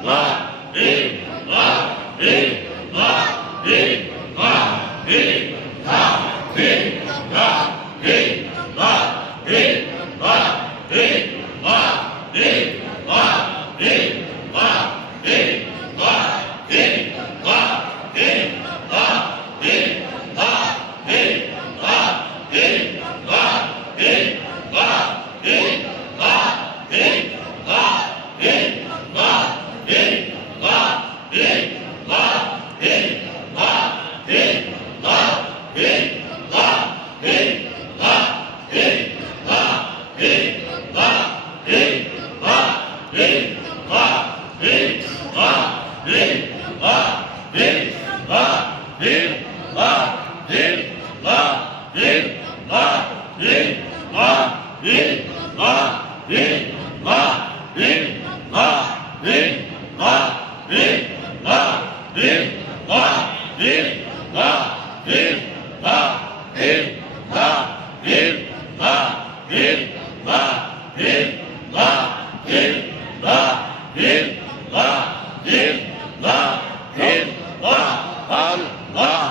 Hey! Yeah. One.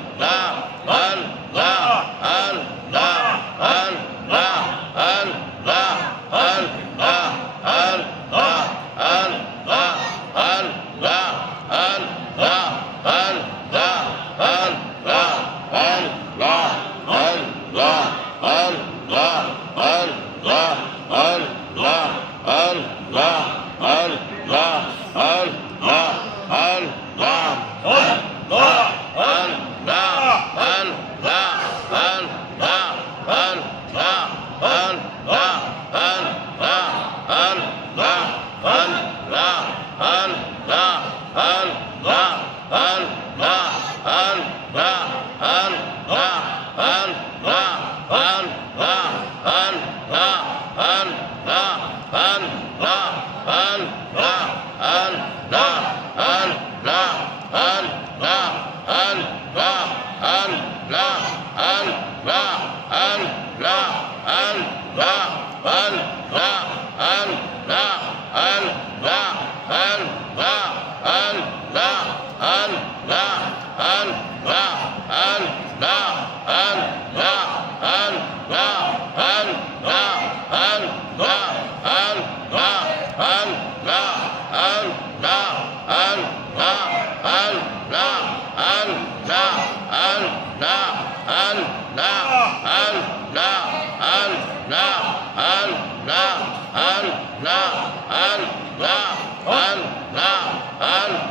Allah. Wow. al, la, al, la, al,